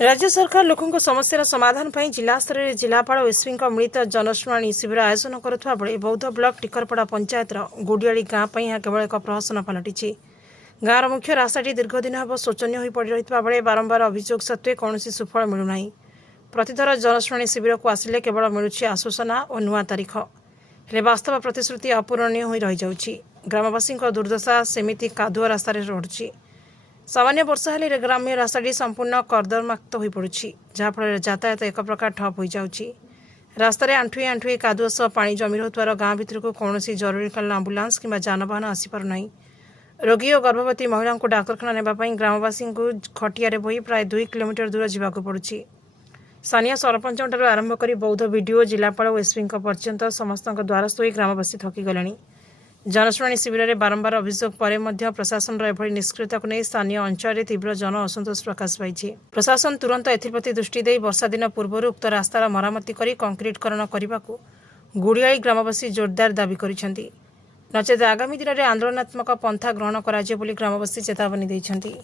राज्य सरकार लोकों समस्या समाधान पर जिला स्तर में जिलापाल और एसपी मिलित जनशुणाणी शिविर आयोजन करुवा बेले बौद्ध ब्लॉक टिकरपड़ा पंचायत गुड़ियाड़ी गाँव पर यह केवल एक प्रहसन पलटि गाँवर मुख्य रास्ताटी दीर्घदिन हम शोचनीय हो पड़ रही बेले बारंबार अभियोग सत्वे कौन सुफल मिलूना। प्रतिथर जनशुणाणी शिविर को आसिले केवल मिलूची आश्वासना और नुआ तारीख हेले वास्तव प्रतिश्रुति अपूरणीय हो रही जाउछि। ग्रामवासी दुर्दशा सेमिति कादुआ रास्तार रहुछि। सामान्य वर्षा हेले ग्राम्य रास्ताटी संपूर्ण कर्दमाक्त हो पड़ुछि, जहाँफल यातायात एक प्रकार ठप हो जाउछि। रास्तार आंठुए आंठुए कादुआ सह पानी जमी रहुथिबार गाँ भितर को कौन जरूरीकालीन आंबुलांस किंवा जानवाहन आसीपारुना। रोगी और गर्भवती महिला को डाक्तरखाना नेबापी ग्रामवासी को खटिया बोही प्राय 2 किलोमीटर दूर जावाक पड़ुछि। स्थानीय सरपंच आरंभ कर बौद्ध विडीओ जिलापाल और एसपी पर्यंत समस्त द्वारस्थ हो ग्रामवासी थकिगले। जनशुणाणी शिविर में बारंबार अभियोग पर प्रशासन एभली निष्क्रियता को नहीं स्थानीय अंचल तीव्र जन असंतोष प्रकाश पाई। प्रशासन तुरंत एप्रति दृष्टि दे वर्षा दिन पूर्व उक्त रास्तार मरामती कर कंक्रीटकरण करने को गुड़ियाड़ी ग्रामवासी जोरदार दाबी करिसेंति। नचेत आगामी दिन में आंदोलनात्मक पंथा ग्रहण करा ग्रामवासी चेतावनी देइछंति।